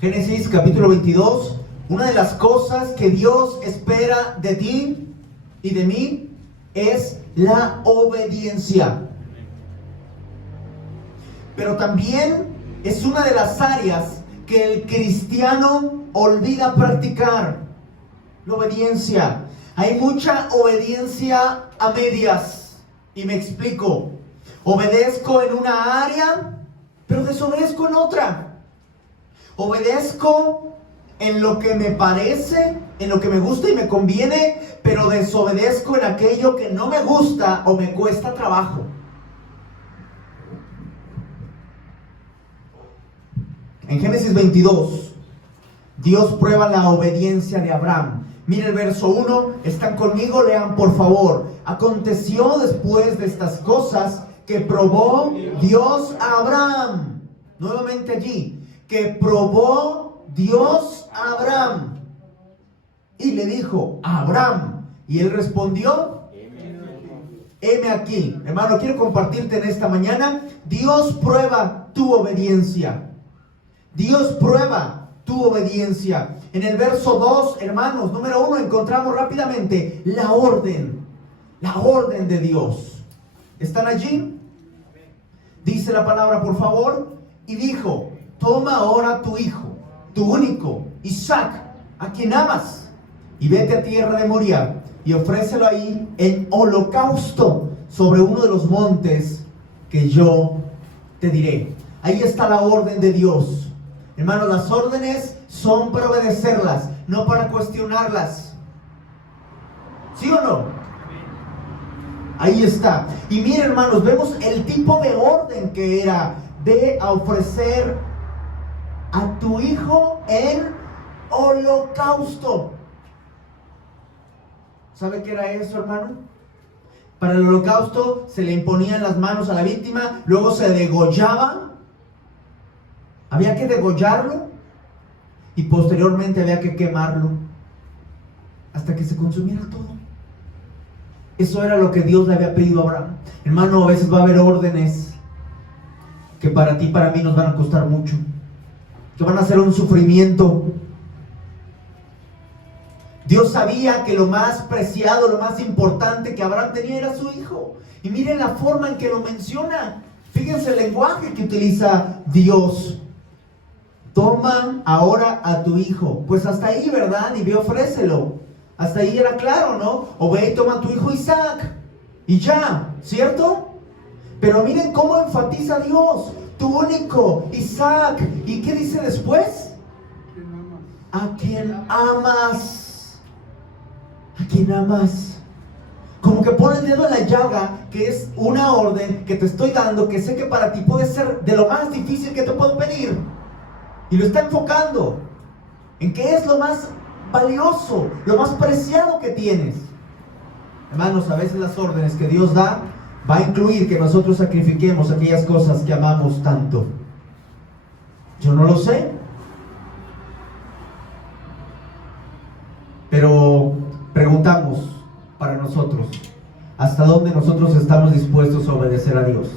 Génesis capítulo 22. Una de las cosas que Dios espera de ti y de mí es la obediencia. Pero también es una de las áreas que el cristiano olvida practicar. La obediencia. Hay mucha obediencia a medias. Y me explico. Obedezco en una área, pero desobedezco en otra. Obedezco en lo que me parece, en lo que me gusta y me conviene, pero desobedezco en aquello que no me gusta o me cuesta trabajo. En Génesis 22, Dios prueba la obediencia de Abraham. Mira el verso 1, ¿están conmigo? Lean por favor. Aconteció después de estas cosas que probó Dios a Abraham. Nuevamente allí. Que probó Dios a Abraham. Y le dijo, Abraham. Y él respondió, heme aquí. Hermano, quiero compartirte en esta mañana. Dios prueba tu obediencia. Dios prueba tu obediencia. En el verso 2, hermanos, número 1, encontramos rápidamente la orden de Dios. ¿Están allí? Dice la palabra, por favor. Y dijo, toma ahora tu hijo, tu único, Isaac, a quien amas, y vete a tierra de Moriah, y ofrécelo ahí en holocausto sobre uno de los montes que yo te diré. Ahí está la orden de Dios. Hermanos, las órdenes son para obedecerlas, no para cuestionarlas. ¿Sí o no? Ahí está. Y miren, hermanos, vemos el tipo de orden que era: ve a ofrecer a tu hijo en holocausto. ¿Sabe qué era eso, hermano? Para el holocausto se le imponían las manos a la víctima, luego se degollaba. Había que degollarlo y posteriormente había que quemarlo hasta que se consumiera todo. Eso era lo que Dios le había pedido a Abraham. Hermano, a veces va a haber órdenes que para ti y para mí nos van a costar mucho, que van a ser un sufrimiento. Dios sabía que lo más preciado, lo más importante que Abraham tenía era su hijo. Y miren la forma en que lo menciona. Fíjense el lenguaje que utiliza Dios. Toma ahora a tu hijo. Pues hasta ahí, ¿verdad? Y ve, ofrécelo. Hasta ahí era claro, ¿no? O ve y toma a tu hijo Isaac. Y ya, ¿cierto? Pero miren cómo enfatiza Dios. Tu único, Isaac. ¿Y qué dice después? A quien amas. A quien amas. Como que pone el dedo en la llaga, que es una orden que te estoy dando, que sé que para ti puede ser de lo más difícil que te puedo pedir. Y lo está enfocando en qué es lo más valioso, lo más preciado que tienes. Hermanos, a veces las órdenes que Dios da va a incluir que nosotros sacrifiquemos aquellas cosas que amamos tanto. Yo no lo sé, pero preguntamos para nosotros, ¿hasta dónde nosotros estamos dispuestos a obedecer a Dios?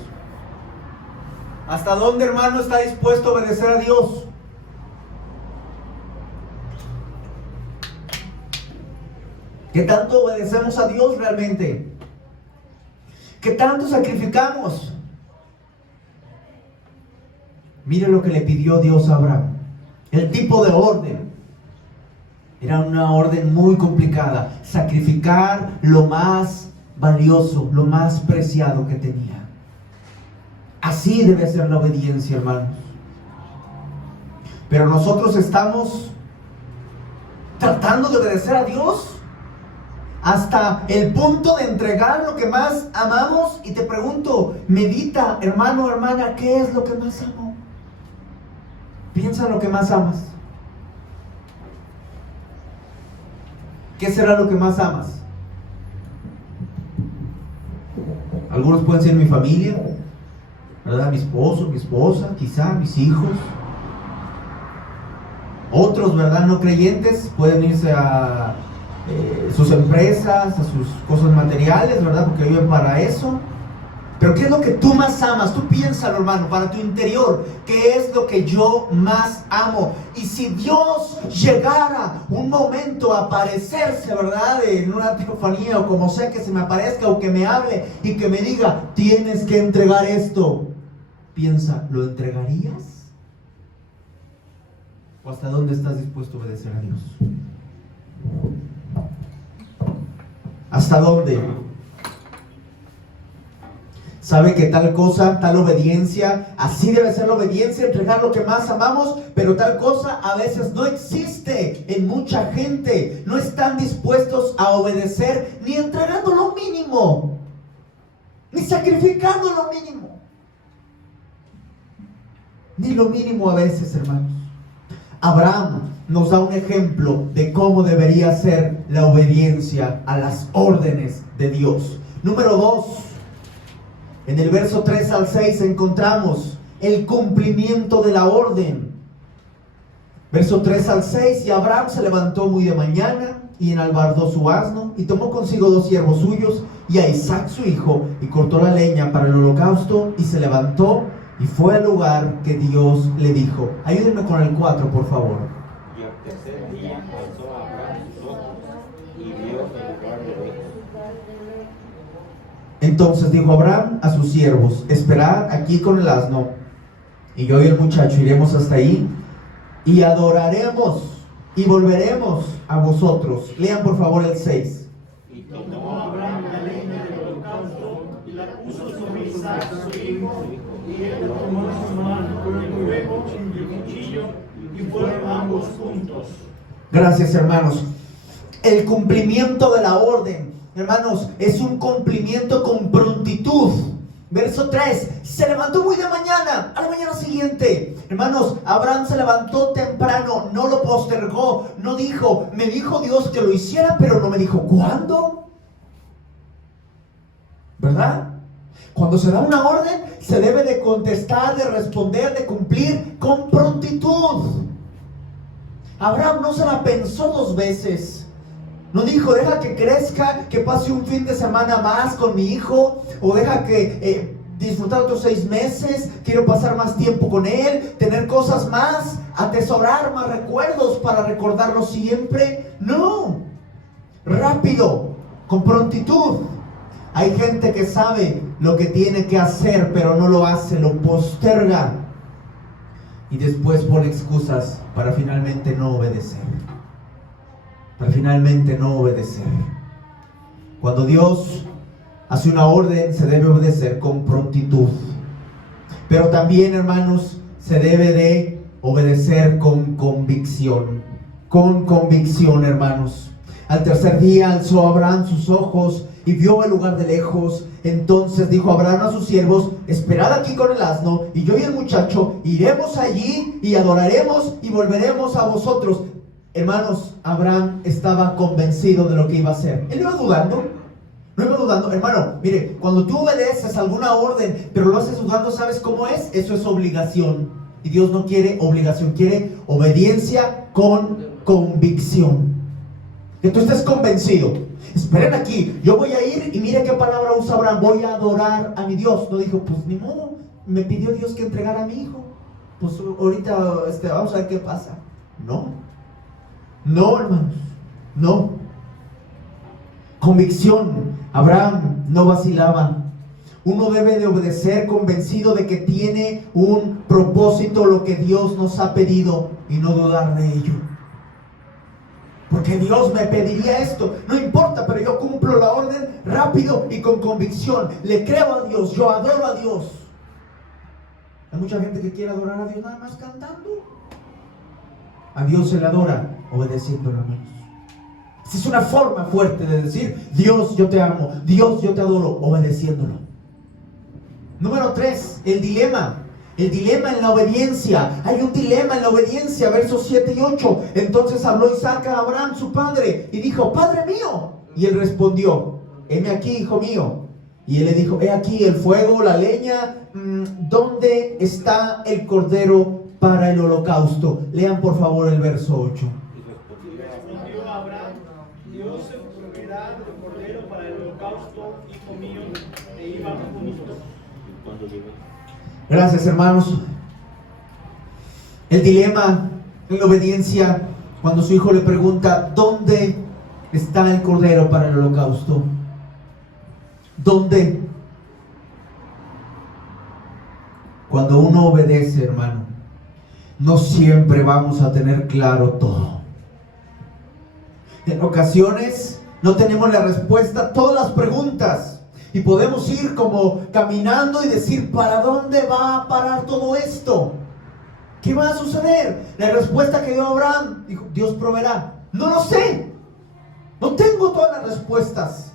¿Hasta dónde, hermano, está dispuesto a obedecer a Dios? ¿Qué tanto obedecemos a Dios realmente? ¿Qué tanto sacrificamos? Mire lo que le pidió Dios a Abraham. El tipo de orden era una orden muy complicada. Sacrificar lo más valioso, lo más preciado que tenía. Así debe ser la obediencia, hermanos. Pero nosotros estamos tratando de obedecer a Dios hasta el punto de entregar lo que más amamos. Y te pregunto, medita, hermano, hermana, ¿qué es lo que más amo? Piensa en lo que más amas. ¿Qué será lo que más amas? Algunos pueden ser mi familia, ¿verdad? Mi esposo, mi esposa, quizá mis hijos. Otros, ¿verdad? No creyentes pueden irse a sus empresas, a sus cosas materiales, ¿verdad? Porque viven para eso. Pero ¿qué es lo que tú más amas? Tú piénsalo, hermano, para tu interior. ¿Qué es lo que yo más amo? Y si Dios llegara un momento a aparecerse, ¿verdad? En una teofanía o como sea que se me aparezca o que me hable y que me diga, tienes que entregar esto. Piensa, ¿lo entregarías? ¿O hasta dónde estás dispuesto a obedecer a Dios? ¿Hasta dónde? Sabe que tal cosa, tal obediencia, así debe ser la obediencia, entregar lo que más amamos, pero tal cosa a veces no existe en mucha gente. No están dispuestos a obedecer ni entregando lo mínimo, ni sacrificando lo mínimo. Ni lo mínimo a veces, hermanos. Abraham nos da un ejemplo de cómo debería ser la obediencia a las órdenes de Dios. Número 2. En el verso 3 al 6 encontramos el cumplimiento de la orden. Verso 3 al 6, y Abraham se levantó muy de mañana y enalbardó su asno y tomó consigo 2 siervos suyos y a Isaac su hijo y cortó la leña para el holocausto y se levantó y fue al lugar que Dios le dijo. Ayúdenme con el 4, por favor. Y al tercer día alzó Abraham sus ojos y vio el lugar de lejos. Entonces dijo Abraham a sus siervos: esperad aquí con el asno, y yo y el muchacho iremos hasta ahí, y adoraremos, y volveremos a vosotros. Lean por favor el 6. Y tomó Abraham la leña del holocausto y la puso sobre Isaac su hijo, y él la tomó en su mano con el fuego y el cuchillo, y fueron ambos juntos. Gracias, hermanos. El cumplimiento de la orden, hermanos, es un cumplimiento con prontitud. Verso 3, se levantó muy de mañana, a la mañana siguiente. Hermanos, Abraham se levantó temprano, no lo postergó, no dijo, me dijo Dios que lo hiciera, pero no me dijo cuándo. ¿Verdad? Cuando se da una orden, se debe de contestar, de responder, de cumplir con prontitud. Abraham no se la pensó 2 veces. No dijo, deja que crezca, que pase un fin de semana más con mi hijo, o deja que disfrutar otros 6 meses, quiero pasar más tiempo con él, tener cosas más, atesorar más recuerdos para recordarlo siempre. No, rápido, con prontitud. Hay gente que sabe lo que tiene que hacer, pero no lo hace, lo posterga. Y después pone excusas para finalmente no obedecer. Para finalmente no obedecer. Cuando Dios hace una orden, se debe obedecer con prontitud. Pero también, hermanos, se debe de obedecer con convicción. Con convicción, hermanos. Al tercer día alzó Abraham sus ojos y vio el lugar de lejos. Entonces dijo Abraham a sus siervos: esperad aquí con el asno, y yo y el muchacho iremos allí y adoraremos y volveremos a vosotros. Hermanos, Abraham estaba convencido de lo que iba a hacer. Él iba dudando. No iba dudando. Hermano, mire, cuando tú obedeces alguna orden, pero lo haces dudando, ¿sabes cómo es? Eso es obligación. Y Dios no quiere obligación, quiere obediencia con convicción. Que tú estés convencido. Esperen aquí, yo voy a ir y mire qué palabra usa Abraham: voy a adorar a mi Dios. No dijo, pues ni modo, me pidió Dios que entregara a mi hijo, pues ahorita vamos a ver qué pasa. No, hermanos, no. Convicción. Abraham no vacilaba. Uno debe de obedecer convencido de que tiene un propósito, lo que Dios nos ha pedido, y no dudar de ello. Porque Dios me pediría esto, no importa, pero yo cumplo la orden rápido y con convicción. Le creo a Dios, yo adoro a Dios. Hay mucha gente que quiere adorar a Dios nada más cantando. A Dios se le adora obedeciéndolo, hermanos. Esa es una forma fuerte de decir: Dios, yo te amo, Dios, yo te adoro, obedeciéndolo. Número 3, el dilema. El dilema en la obediencia. Hay un dilema en la obediencia, versos 7 y 8. Entonces habló Isaac a Abraham su padre y dijo: Padre mío. Y él respondió: heme aquí, hijo mío. Y él le dijo: he aquí el fuego, la leña, ¿dónde está el cordero para el holocausto? Lean por favor el verso 8. Y respondió Abraham: Dios se proveerá de cordero para el holocausto, hijo mío. E iban juntos. cuando llegue. Gracias, hermanos. El dilema en la obediencia, cuando su hijo le pregunta, ¿dónde está el cordero para el holocausto? ¿Dónde? Cuando uno obedece, hermano, no siempre vamos a tener claro todo. En ocasiones no tenemos la respuesta a todas las preguntas y podemos ir como caminando y decir, ¿para dónde va a parar todo esto? ¿Qué va a suceder? La respuesta que dio Abraham, dijo, Dios proveerá. No lo sé. No tengo todas las respuestas.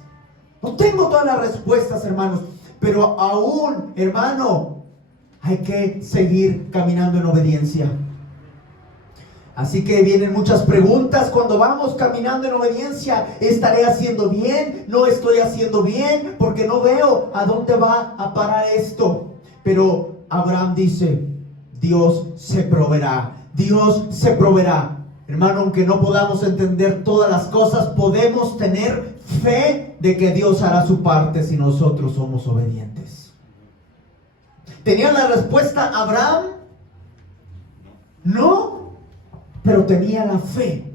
No tengo todas las respuestas, hermanos. Pero aún, hermano, hay que seguir caminando en obediencia. Así que vienen muchas preguntas cuando vamos caminando en obediencia. ¿Estaré haciendo bien? ¿No estoy haciendo bien? Porque no veo a dónde va a parar esto. Pero Abraham dice, Dios se proveerá. Dios se proveerá. Hermano, aunque no podamos entender todas las cosas, podemos tener fe de que Dios hará su parte si nosotros somos obedientes. ¿Tenía la respuesta Abraham? No. Pero tenía la fe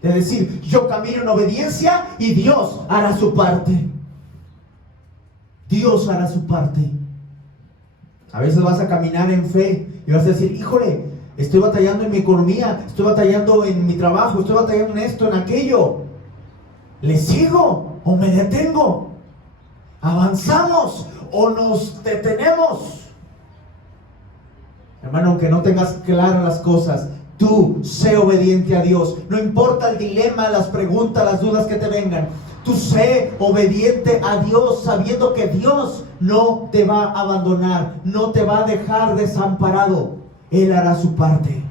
de decir, yo camino en obediencia y Dios hará su parte. Dios hará su parte. A veces vas a caminar en fe y vas a decir, híjole, estoy batallando en mi economía, estoy batallando en mi trabajo, estoy batallando en esto, en aquello. ¿Le sigo o me detengo? ¿Avanzamos o nos detenemos? Hermano, aunque no tengas claras las cosas, tú sé obediente a Dios. No importa el dilema, las preguntas, las dudas que te vengan. Tú sé obediente a Dios, sabiendo que Dios no te va a abandonar, no te va a dejar desamparado. Él hará su parte.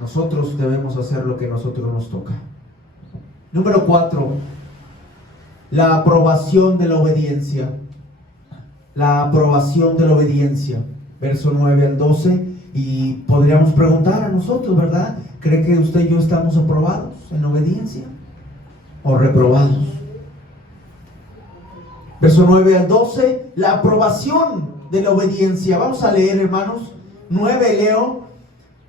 Nosotros debemos hacer lo que a nosotros nos toca. Número 4. La aprobación de la obediencia. La aprobación de la obediencia. Verso 9 al 12. Y podríamos preguntar a nosotros, ¿verdad? ¿Cree que usted y yo estamos aprobados en obediencia o reprobados? Verso 9 al 12, la aprobación de la obediencia. Vamos a leer, hermanos. 9 leo.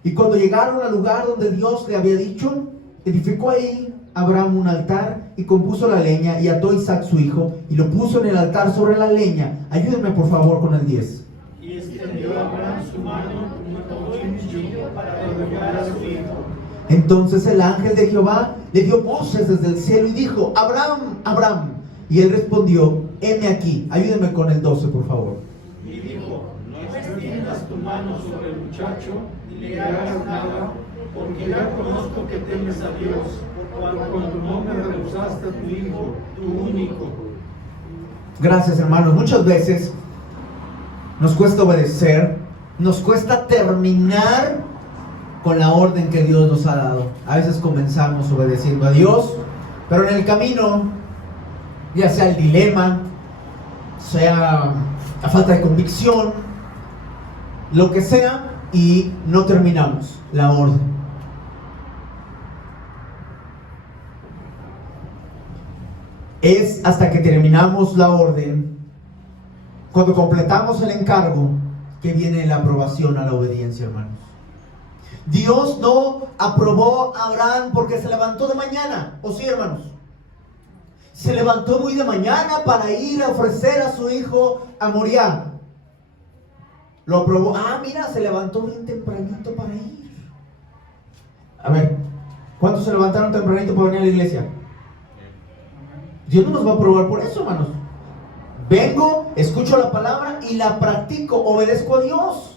Y cuando llegaron al lugar donde Dios le había dicho, edificó ahí Abraham un altar y compuso la leña y ató a Isaac su hijo y lo puso en el altar sobre la leña. Ayúdenme por favor con el 10. Y extendió Abraham su mano para derribar a su hijo. Entonces el ángel de Jehová le dio voces desde el cielo y dijo, Abraham, Abraham. Y él respondió, heme aquí. Ayúdenme con el 12, por favor. Y dijo, no extiendas tu mano sobre el muchacho y le hagas nada, porque ya conozco que temes a Dios, cuando no me rehusaste a tu hijo, tu único. Gracias, hermanos. Muchas veces nos cuesta obedecer, nos cuesta terminar con la orden que Dios nos ha dado. A veces comenzamos obedeciendo a Dios, pero en el camino, ya sea el dilema, sea la falta de convicción, lo que sea, y no terminamos la orden. Es hasta que terminamos la orden, cuando completamos el encargo, que viene la aprobación a la obediencia, hermanos. Dios no aprobó a Abraham porque se levantó de mañana, ¿o sí, hermanos? Se levantó muy de mañana para ir a ofrecer a su hijo a Moriah. Lo aprobó. Ah, mira, se levantó bien tempranito para ir. A ver, ¿cuántos se levantaron tempranito para venir a la iglesia? Dios no nos va a aprobar por eso, hermanos. Vengo, escucho la palabra y la practico, obedezco a Dios.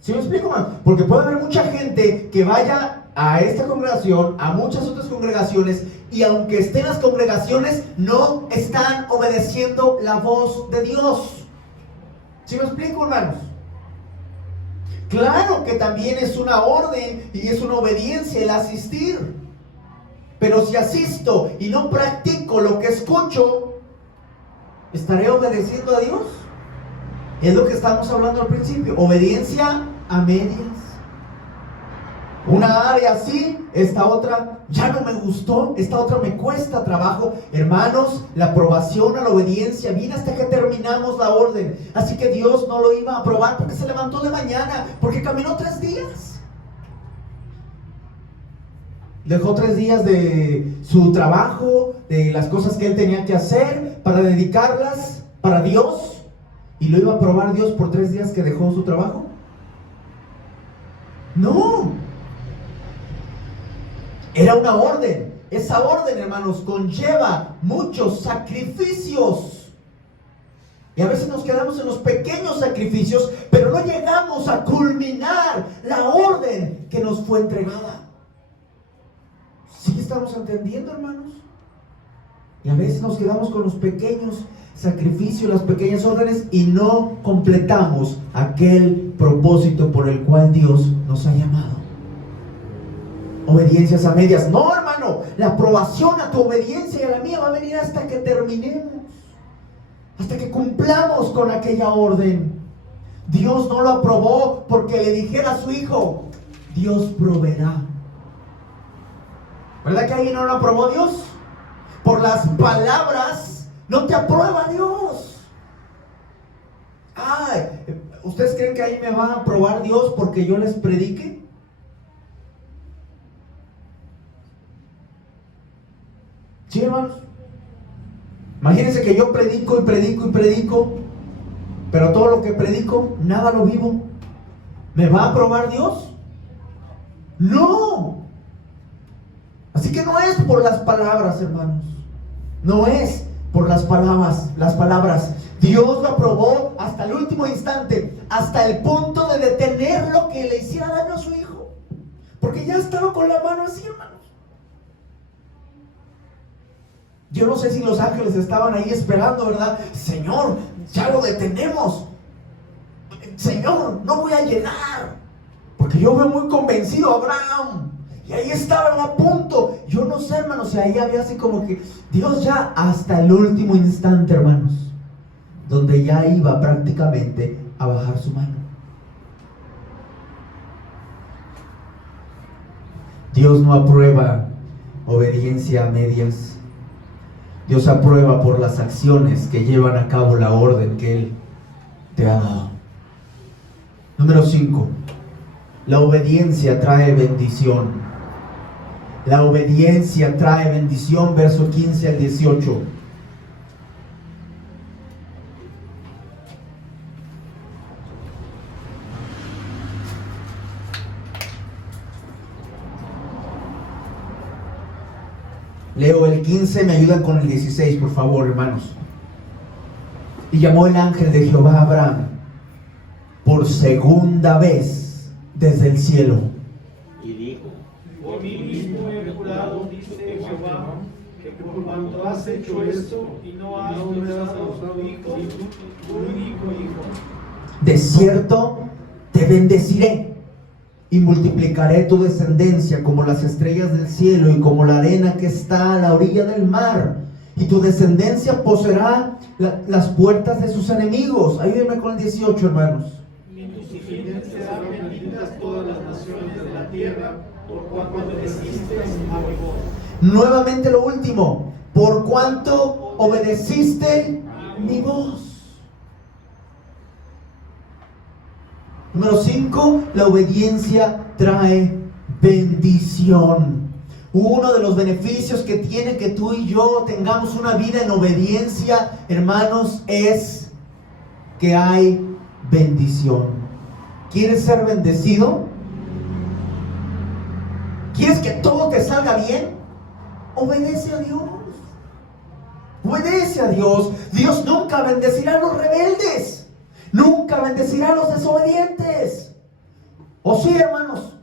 ¿Sí me explico, hermano? Porque puede haber mucha gente que vaya a esta congregación, a muchas otras congregaciones, y aunque estén en las congregaciones, no están obedeciendo la voz de Dios. ¿Sí me explico, hermanos? Claro que también es una orden y es una obediencia el asistir. Pero si asisto y no practico lo que escucho, ¿estaré obedeciendo a Dios? Es lo que estamos hablando al principio. Obediencia a medias. Una área sí, esta otra ya no me gustó, esta otra me cuesta trabajo. Hermanos, la aprobación a la obediencia viene hasta que terminamos la orden. Así que Dios no lo iba a aprobar porque se levantó de mañana, porque caminó 3 días. Dejó 3 días de su trabajo, de las cosas que él tenía que hacer, para dedicarlas para Dios. ¿Y lo iba a aprobar Dios por 3 días que dejó su trabajo? No. Era una orden. Esa orden, hermanos, conlleva muchos sacrificios. Y a veces nos quedamos en los pequeños sacrificios, pero no llegamos a culminar la orden que nos fue entregada. ¿Sí estamos entendiendo, hermanos? Y a veces nos quedamos con los pequeños sacrificios, las pequeñas órdenes, y no completamos aquel propósito por el cual Dios nos ha llamado. Obediencias a medias. No, hermano, la aprobación a tu obediencia y a la mía va a venir hasta que terminemos, hasta que cumplamos con aquella orden. Dios no lo aprobó porque le dijera a su hijo: Dios proveerá. ¿Verdad que ahí no lo aprobó Dios? Por las palabras no te aprueba Dios. Ay, ¿ustedes creen que ahí me va a aprobar Dios porque yo les predique? ¿Sí, hermanos? Imagínense que yo predico y predico y predico, pero todo lo que predico, nada lo vivo. ¿Me va a aprobar Dios? No. Así que no es por las palabras, hermanos. No es por las palabras. Dios lo aprobó hasta el último instante, hasta el punto de detener lo que le hiciera daño a su hijo, porque ya estaba con la mano así, hermanos. Yo no sé si los ángeles estaban ahí esperando, ¿verdad? Señor, ya lo detenemos. Señor, no voy a llegar, porque yo veo muy convencido a Abraham. Y ahí estaban a punto. Yo no sé, hermanos, y ahí había así como que Dios ya hasta el último instante, hermanos, donde ya iba prácticamente a bajar su mano. Dios no aprueba obediencia a medias. Dios aprueba por las acciones que llevan a cabo la orden que Él te ha dado. Número 5. La obediencia trae bendición. La obediencia trae bendición, verso 15 al 18. Leo el 15, me ayudan con el 16, por favor, hermanos. Y llamó el ángel de Jehová a Abraham por segunda vez desde el cielo. Y dijo: por mí mismo he jurado, dice Jehová, que por cuanto has hecho esto y no has rechazado a tu hijo, tu único hijo, de cierto te bendeciré y multiplicaré tu descendencia como las estrellas del cielo y como la arena que está a la orilla del mar. Y tu descendencia poseerá las puertas de sus enemigos. Ayúdenme con el 18, hermanos. y en tu simiente serán benditas todas las naciones de la tierra, por cuanto obedeciste a mi voz. Nuevamente lo último, por cuanto obedeciste mi voz. Número 5, la obediencia trae bendición. Uno de los beneficios que tiene que tú y yo tengamos una vida en obediencia, hermanos, es que hay bendición. ¿Quieres ser bendecido? ¿Quieres que todo te salga bien? Obedece a Dios. Obedece a Dios. Dios nunca bendecirá a los rebeldes. Nunca bendecirá a los desobedientes. ¿O sí, hermanos?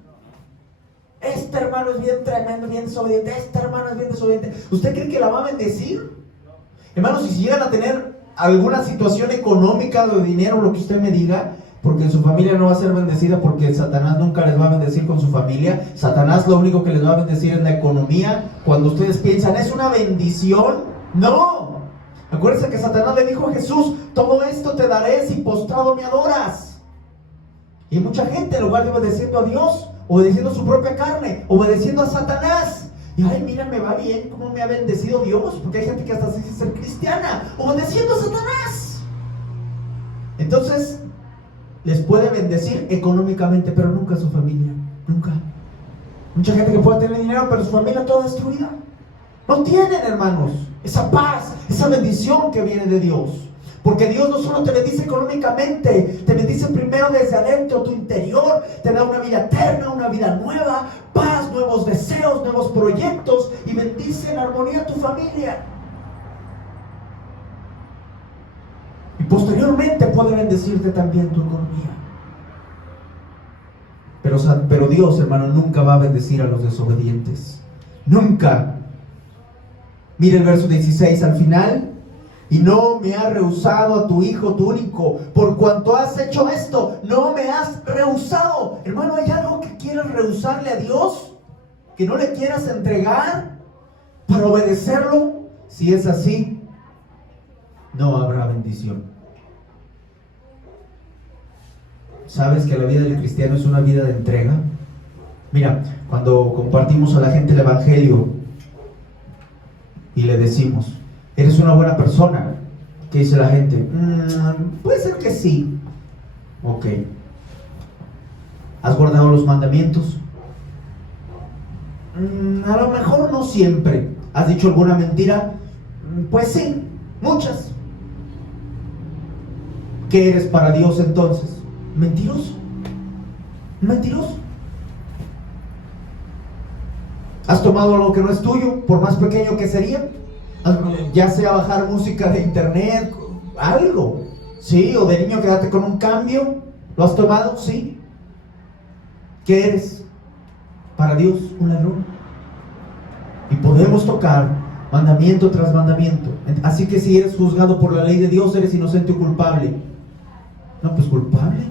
Este hermano es bien tremendo, bien desobediente. Este hermano es bien desobediente. ¿Usted cree que la va a bendecir? Hermanos, si llegan a tener alguna situación económica, de dinero, lo que usted me diga, porque en su familia no va a ser bendecida, porque Satanás nunca les va a bendecir con su familia. Satanás lo único que les va a bendecir es la economía. Cuando ustedes piensan, ¿es una bendición? No. Acuérdense que Satanás le dijo a Jesús: todo esto te daré si postrado me adoras. Y mucha gente, en lugar de obedeciendo a Dios, obedeciendo su propia carne, obedeciendo a Satanás. Y ay, mira, me va bien, cómo me ha bendecido Dios, porque hay gente que hasta se dice ser cristiana, obedeciendo a Satanás. Entonces, les puede bendecir económicamente, pero nunca a su familia, nunca. Mucha gente que puede tener dinero, pero su familia toda destruida. No tienen, hermanos, esa paz, esa bendición que viene de Dios. Porque Dios no solo te bendice económicamente, te bendice primero desde adentro, tu interior, te da una vida eterna, una vida nueva, paz, nuevos deseos, nuevos proyectos, y bendice en armonía a tu familia. Y posteriormente puede bendecirte también tu economía. Pero Dios, hermano, nunca va a bendecir a los desobedientes. Nunca. Mire el verso 16 al final. Y no me has rehusado a tu hijo, tu único. Por cuanto has hecho esto, no me has rehusado. Hermano, ¿hay algo que quieras rehusarle a Dios? ¿Que no le quieras entregar para obedecerlo? Si es así, no habrá bendición. ¿Sabes que la vida del cristiano es una vida de entrega? Mira, cuando compartimos a la gente el evangelio y le decimos, ¿eres una buena persona? ¿Qué dice la gente? Puede ser que sí. Ok. ¿Has guardado los mandamientos? A lo mejor no siempre. ¿Has dicho alguna mentira? Pues sí, muchas. ¿Qué eres para Dios entonces? ¿Mentiroso? ¿Mentiroso? ¿Has tomado algo que no es tuyo, por más pequeño que sería? Ya sea bajar música de internet, algo, ¿sí? O de niño quedarte con un cambio, ¿lo has tomado? Sí. ¿Qué eres? Para Dios, un ladrón. Y podemos tocar mandamiento tras mandamiento. Así que si eres juzgado por la ley de Dios, eres inocente o culpable. No, pues culpable.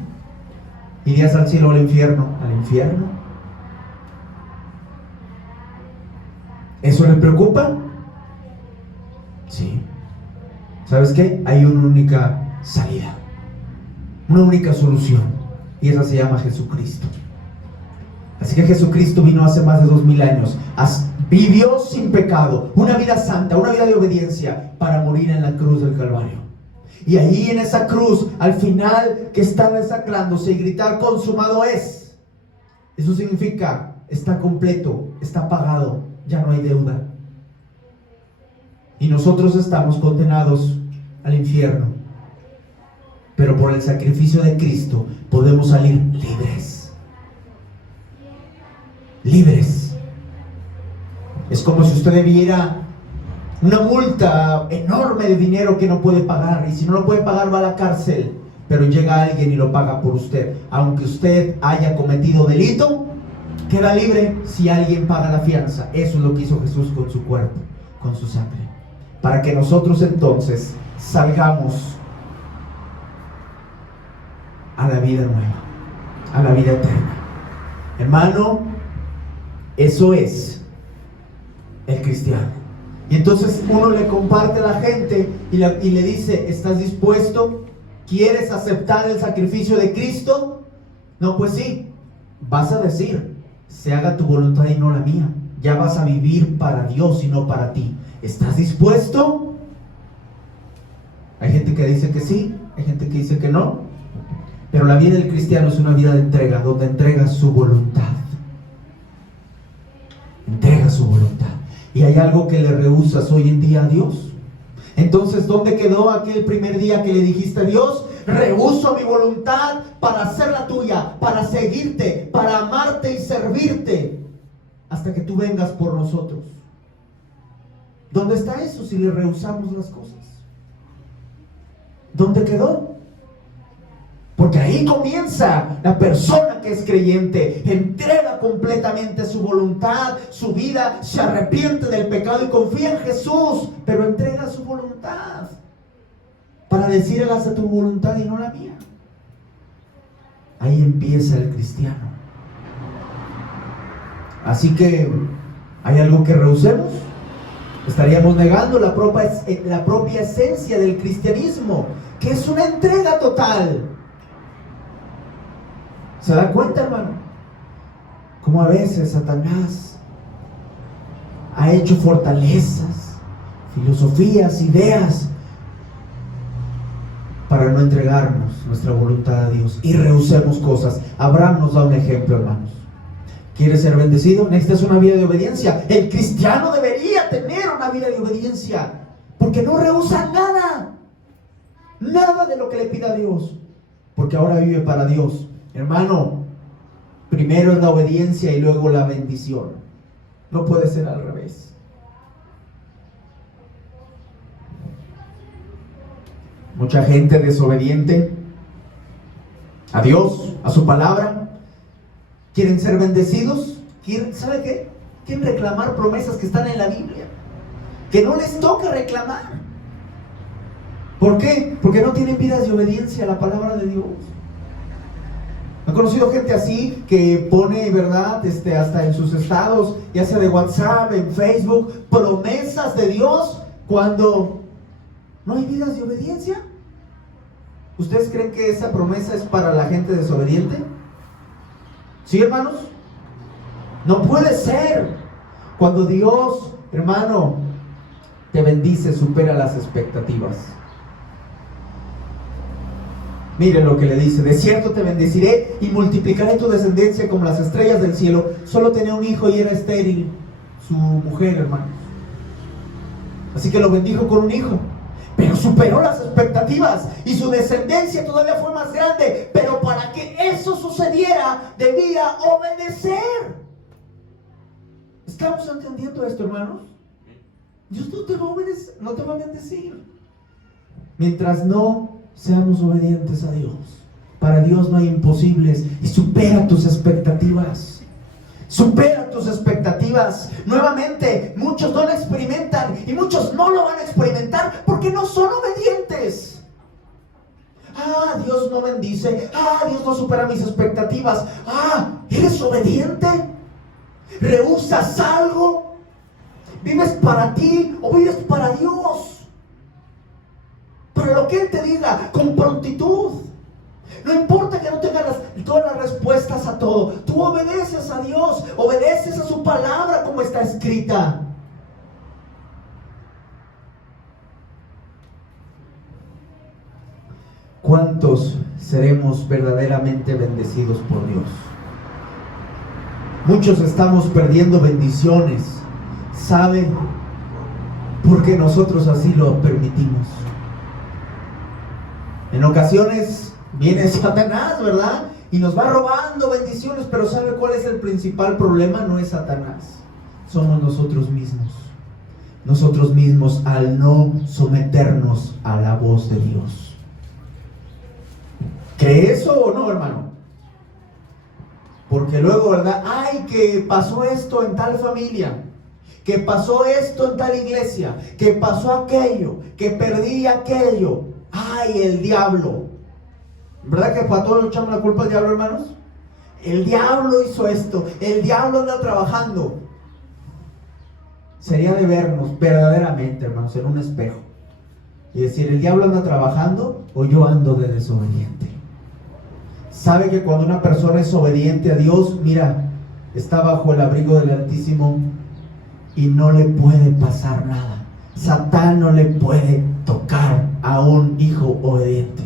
¿Irías al cielo o al infierno? Al infierno. ¿Eso le preocupa? Sí. ¿Sabes qué? Hay una única salida, una única solución, y esa se llama Jesucristo. Así que Jesucristo vino hace más de 2000 años, vivió sin pecado, una vida santa, una vida de obediencia, para morir en la cruz del Calvario. Y ahí en esa cruz, al final, que estaba desangrándose y gritar consumado es. Eso significa está completo, está pagado, ya no hay deuda. Y nosotros estamos condenados al infierno. Pero por el sacrificio de Cristo podemos salir libres. Libres. Es como si usted debiera una multa enorme de dinero que no puede pagar. Y si no lo puede pagar va a la cárcel. Pero llega alguien y lo paga por usted. Aunque usted haya cometido delito, queda libre si alguien paga la fianza. Eso es lo que hizo Jesús con su cuerpo, con su sangre. Para que nosotros entonces salgamos a la vida nueva, a la vida eterna. Hermano, eso es el cristiano. Y entonces uno le comparte a la gente y le dice, ¿estás dispuesto? ¿Quieres aceptar el sacrificio de Cristo? No, pues sí. Vas a decir, se haga tu voluntad y no la mía. Ya vas a vivir para Dios y no para ti. ¿Estás dispuesto? Hay gente que dice que sí, hay gente que dice que no. Pero la vida del cristiano es una vida de entrega, donde entrega su voluntad. Entrega su voluntad. ¿Y hay algo que le rehusas hoy en día a Dios? Entonces, ¿dónde quedó aquel primer día que le dijiste a Dios? Rehuso mi voluntad para hacerla tuya, para seguirte, para amarte y servirte, hasta que tú vengas por nosotros. ¿Dónde está eso si le rehusamos las cosas? ¿Dónde quedó? Porque ahí comienza la persona que es creyente, entrega completamente su voluntad, su vida, se arrepiente del pecado y confía en Jesús, pero entrega su voluntad para decir, él hace tu voluntad y no la mía. Ahí empieza el cristiano. Así que, ¿hay algo que rehusemos? Estaríamos negando la propia esencia del cristianismo, que es una entrega total. ¿Se da cuenta, hermano? Como a veces Satanás ha hecho fortalezas, filosofías, ideas para no entregarnos nuestra voluntad a Dios y rehusemos cosas. Abraham nos da un ejemplo, hermanos. ¿Quieres ser bendecido? Necesitas una vida de obediencia. El cristiano debería tener una vida de obediencia, porque no rehúsa nada, nada de lo que le pida a Dios, porque ahora vive para Dios. Hermano, primero es la obediencia y luego la bendición. No puede ser al revés. Mucha gente desobediente a Dios, a su palabra. Quieren ser bendecidos. ¿Sabe qué? Quieren reclamar promesas que están en la Biblia, que no les toca reclamar. ¿Por qué? Porque no tienen vidas de obediencia a la palabra de Dios. He conocido gente así que pone, ¿verdad? Hasta en sus estados, ya sea de WhatsApp, en Facebook, promesas de Dios cuando no hay vidas de obediencia. ¿Ustedes creen que esa promesa es para la gente desobediente? ¿Sí, hermanos? No puede ser. Cuando Dios, hermano, te bendice, supera las expectativas. Miren lo que le dice: de cierto te bendeciré y multiplicaré tu descendencia como las estrellas del cielo. Solo tenía un hijo y era estéril su mujer, hermanos. Así que lo bendijo con un hijo, pero superó las expectativas y su descendencia todavía fue más grande. Pero para que eso sucediera, debía obedecer. ¿Estamos entendiendo esto, hermanos? Dios no te va a obedecer, no te va a bendecir mientras no seamos obedientes a Dios. Para Dios no hay imposibles, y supera tus expectativas. Supera tus expectativas. Nuevamente, muchos no lo experimentan y muchos no lo van a experimentar porque no son obedientes. Dios no bendice. Dios no supera mis expectativas. ¿Eres obediente? ¿Rehusas algo? ¿Vives para ti o vives para Dios? Pero lo que Él te diga, con prontitud. No importa que no tengas todas las respuestas a todo. Tú obedeces a Dios, obedeces a su palabra como está escrita. ¿Cuántos seremos verdaderamente bendecidos por Dios? Muchos estamos perdiendo bendiciones. ¿Sabe? Porque nosotros así lo permitimos. En ocasiones viene Satanás, ¿verdad? Y nos va robando bendiciones, pero ¿sabe cuál es el principal problema? No es Satanás, somos nosotros mismos. Nosotros mismos al no someternos a la voz de Dios. ¿Cree eso o no, hermano? Porque luego, ¿verdad? Que pasó esto en tal familia, que pasó esto en tal iglesia, que pasó aquello, que perdí aquello. El diablo. ¿Verdad que para todos le echamos la culpa al diablo, hermanos? El diablo hizo esto, el diablo anda trabajando. Sería de vernos verdaderamente, hermanos, en un espejo y decir: ¿el diablo anda trabajando o yo ando de desobediente? ¿Sabe que cuando una persona es obediente a Dios, mira, está bajo el abrigo del Altísimo y no le puede pasar nada? Satán no le puede tocar a un hijo obediente.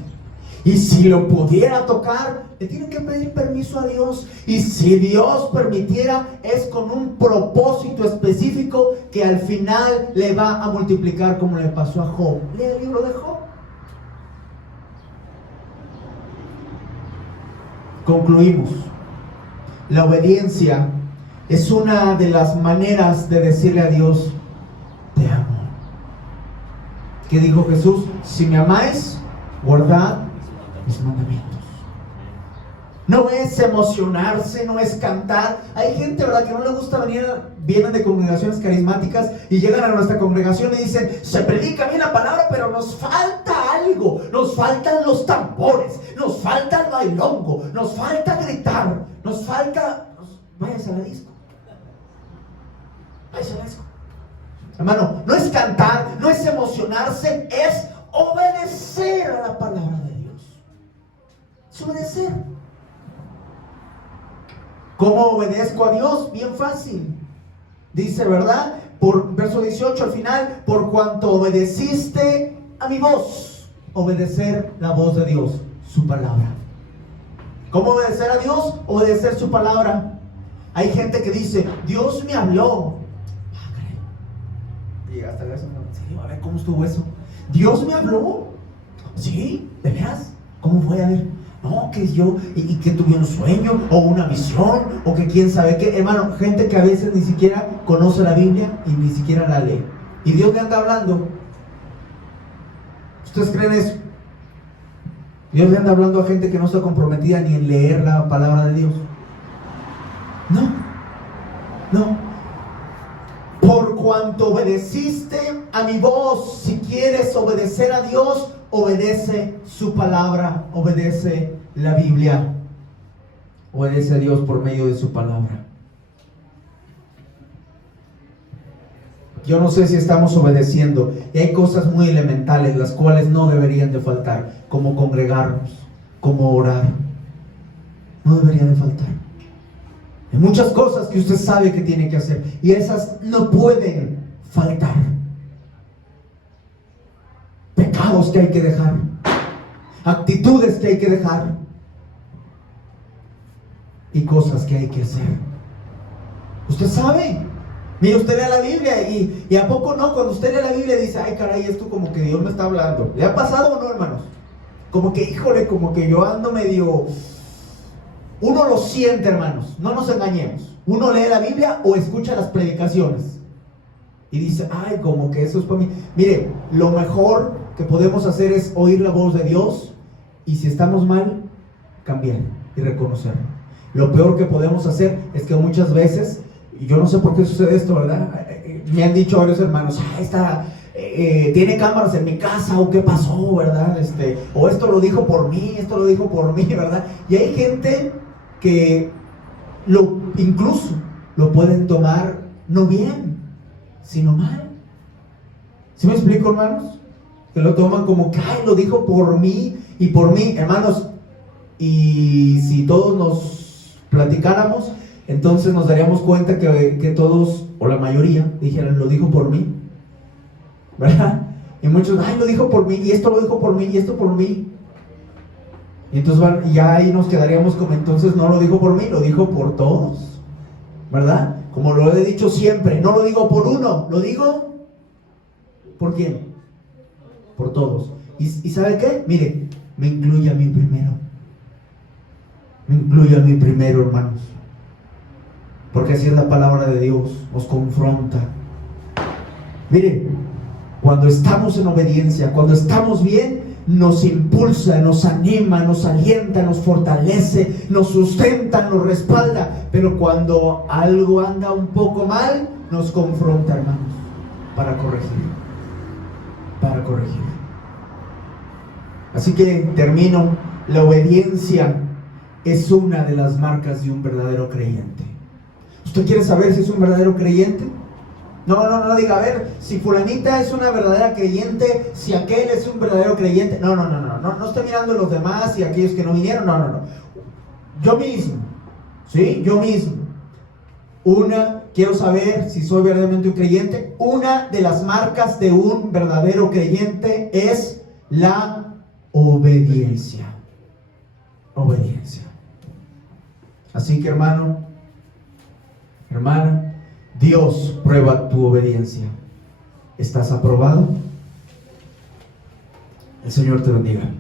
Y si lo pudiera tocar, le tiene que pedir permiso a Dios. Y si Dios permitiera, es con un propósito específico que al final le va a multiplicar, como le pasó a Job. Lea el libro de Job. Concluimos. La obediencia es una de las maneras de decirle a Dios: te amo. ¿Qué dijo Jesús? Si me amáis, guardad mis mandamientos. No es emocionarse, no es cantar. Hay gente, ¿verdad?, que no le gusta venir, vienen de congregaciones carismáticas y llegan a nuestra congregación y dicen: se predica bien la palabra, pero nos falta algo. Nos faltan los tambores, nos falta el bailongo, nos falta gritar, nos falta... Váyase a la disco. Váyase a la disco. Hermano, no es cantar, no es emocionarse, es obedecer a la palabra de Dios. Es obedecer. ¿Cómo obedezco a Dios? Bien fácil. Dice, ¿verdad? Por verso 18 al final, por cuanto obedeciste a mi voz. Obedecer la voz de Dios, su palabra. ¿Cómo obedecer a Dios? Obedecer su palabra. Hay gente que dice, Dios me habló. Y hasta eso, sí, a ver, ¿cómo estuvo eso? Dios me habló. Sí, ¿de veras? ¿Cómo fue? A ver. No, que yo, y que tuve un sueño, o una visión, o que quién sabe qué. Hermano, gente que a veces ni siquiera conoce la Biblia y ni siquiera la lee. Y Dios le anda hablando. ¿Ustedes creen eso? Dios le anda hablando a gente que no está comprometida ni en leer la palabra de Dios. No. Por cuanto obedeciste a mi voz, si quieres obedecer a Dios, obedece su palabra, obedece la Biblia, obedece a Dios por medio de su palabra. Yo no sé si estamos obedeciendo, y hay cosas muy elementales las cuales no deberían de faltar, como congregarnos, como orar. No deberían de faltar. Hay muchas cosas que usted sabe que tiene que hacer, y esas no pueden faltar. Pecados que hay que dejar, actitudes que hay que dejar, y cosas que hay que hacer. Usted sabe. Mire, usted lee la Biblia y ¿a poco no? Cuando usted lee la Biblia dice, ay caray, esto como que Dios me está hablando. ¿Le ha pasado o no, hermanos? Como que, híjole, como que yo ando medio... Uno lo siente, hermanos, no nos engañemos. Uno lee la Biblia o escucha las predicaciones y dice, ay, como que eso es para mí. Mire, lo mejor que podemos hacer es oír la voz de Dios, y si estamos mal, cambiar y reconocerlo. Lo peor que podemos hacer es que muchas veces, y yo no sé por qué sucede esto, ¿verdad? Me han dicho varios hermanos, tiene cámaras en mi casa, o qué pasó, ¿verdad? O esto lo dijo por mí, ¿verdad? Y hay gente que incluso lo pueden tomar no bien, sino mal. ¿Sí me explico, hermanos? Que lo toman como que, ay, lo dijo por mí y por mí, hermanos. Y si todos nos platicáramos, entonces nos daríamos cuenta que todos, o la mayoría, dijeran, lo dijo por mí, ¿verdad? Y muchos, ay, lo dijo por mí, y esto lo dijo por mí, y esto por mí. Y entonces ya ahí nos quedaríamos como, entonces no lo dijo por mí, lo dijo por todos, ¿verdad? Como lo he dicho siempre, no lo digo por uno, lo digo ¿por quién? Por todos. ¿Y sabe qué? Mire, me incluye a mí primero. Me incluye a mí primero, hermanos. Porque así es la palabra de Dios, nos confronta. Mire, cuando estamos en obediencia, cuando estamos bien, nos impulsa, nos anima, nos alienta, nos fortalece, nos sustenta, nos respalda. Pero cuando algo anda un poco mal, nos confronta, hermanos, para corregir. Así que termino. La obediencia es una de las marcas de un verdadero creyente. ¿Usted quiere saber si es un verdadero creyente? No diga, a ver, si fulanita es una verdadera creyente, si aquel es un verdadero creyente. No esté mirando a los demás y aquellos que no vinieron, no. Yo mismo, ¿sí? Yo mismo. Quiero saber si soy verdaderamente un creyente. Una de las marcas de un verdadero creyente es la obediencia. Obediencia. Así que, hermano, hermana, Dios prueba tu obediencia. ¿Estás aprobado? El Señor te bendiga.